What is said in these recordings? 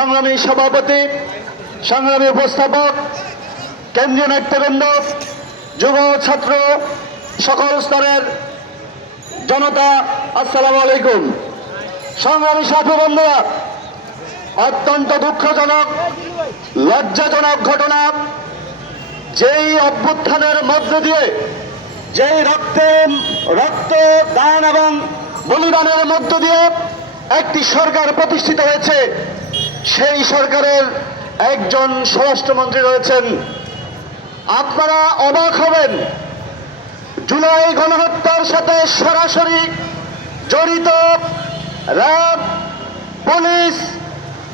সংগ্রামী সভাপতি, সংগ্রামী উপস্থাপক, কেন্দ্রীয় নেতৃবৃন্দ, যুব ছাত্র, সকল স্তরের জনতা, আসসালামু আলাইকুম। সংগ্রামী সাথী বন্ধুরা, অত্যন্ত দুঃখজনক, লজ্জাজনক ঘটনা, যেই অভ্যুত্থানের মধ্য দিয়ে, যেই রক্ত দান এবং বলিদানের মধ্য দিয়ে একটি সরকার প্রতিষ্ঠিত হয়েছে, সেই সরকারের একজন স্বরাষ্ট্রমন্ত্রী রয়েছেন। আপনারা অবাক হবেন, জুলাই গণহত্যার সাথে সরাসরি জড়িত র্যাব, পুলিশ,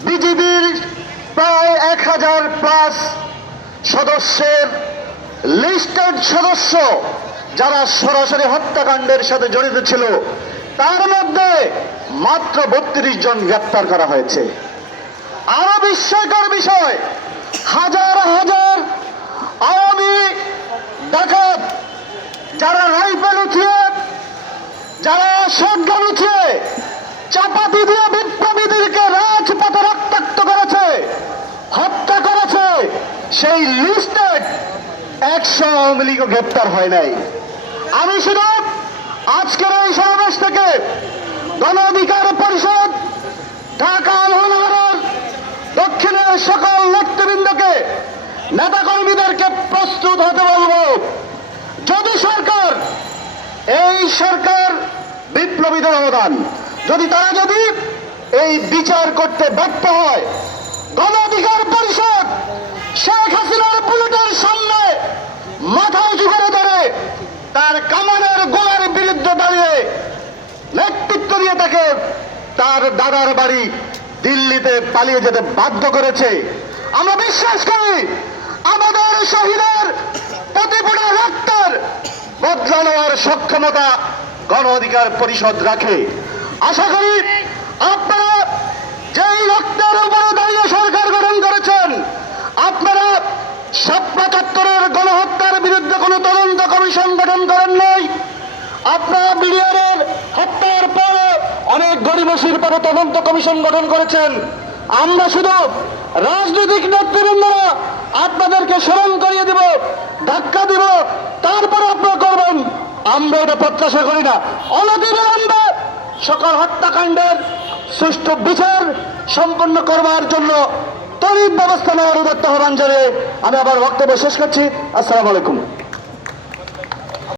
বিজিবির প্রায় 1000+ সদস্যের লিস্টেড সদস্য যারা সরাসরি হত্যাকাণ্ডের সাথে জড়িত ছিল, তার মধ্যে মাত্র 32 জন গ্রেপ্তার করা হয়েছে। আরো বিস্ময়কর বিষয়, হাজার হাজার আওয়ামী ডাকাত যারা রাইফেল উঠিয়ে, যারা শটগান উঠিয়ে চাপাতি দিয়ে বিপ্লবীদেরকে রাজপথে রক্তাক্ত করেছে, হত্যা করেছে, সেই লিস্টে 100 আওয়ামী লীগও গ্রেপ্তার হয় নাই। আমি শুধু আজকের এই সমাবেশ থেকে গণ অধিকার পরিষদ, ঢাকা মহানগরের দক্ষিণের সকল নেতৃবৃন্দকে, নেতাকর্মীদেরকে প্রস্তুত হতে বলবো। যদি সরকার, এই সরকার বিপ্লবীদের অবদান, তারা যদি এই বিচার করতে ব্যর্থ হয়, গণ অধিকার পরিষদ শেখ হাসিনার বুলেটের সামনে মাথা উঁচু করে ধরে তার কামানের গোলার বিরুদ্ধে দাঁড়িয়ে নেতৃত্ব দিয়ে তাকে তার দাদার বাড়ি দিল্লিতে পালিয়ে যেতে বাধ্য করেছে। আমরা বিশ্বাস করি আমাদের শহীদের প্রতিপুরা রক্তের বদলা নেওয়ার সক্ষমতা গণ অধিকার পরিষদ রাখে। আশা করি আপনারা যেই রক্তের উপরে দাঁড়িয়ে সরকার গঠন করেছেন, আপনারা ৭৫-এর গণহত্যার বিরুদ্ধে কোনো তদন্ত কমিশন গঠন করেন নাই। আপনারা বিডিআরের হত্যার পরে অনেক গরিবসির পরে তদন্ত কমিশন গঠন করেছেন। আমরা শুধু রাজনৈতিক নেতৃবৃন্দরা আপনাদেরকে স্মরণ করিয়ে দিব, ধাক্কা দিব, তারপর আপনারা করবেন, আমরা এটা প্রত্যাশা করি না। অনতিবিলম্বে সকল হত্যাকাণ্ডের সুষ্ঠু বিচার সম্পন্ন করবার জন্য তড়িৎ ব্যবস্থা নেওয়ার উদাত্ত আহ্বান জানিয়ে আমি আবার বক্তব্য শেষ করছি। আসসালামু আলাইকুম।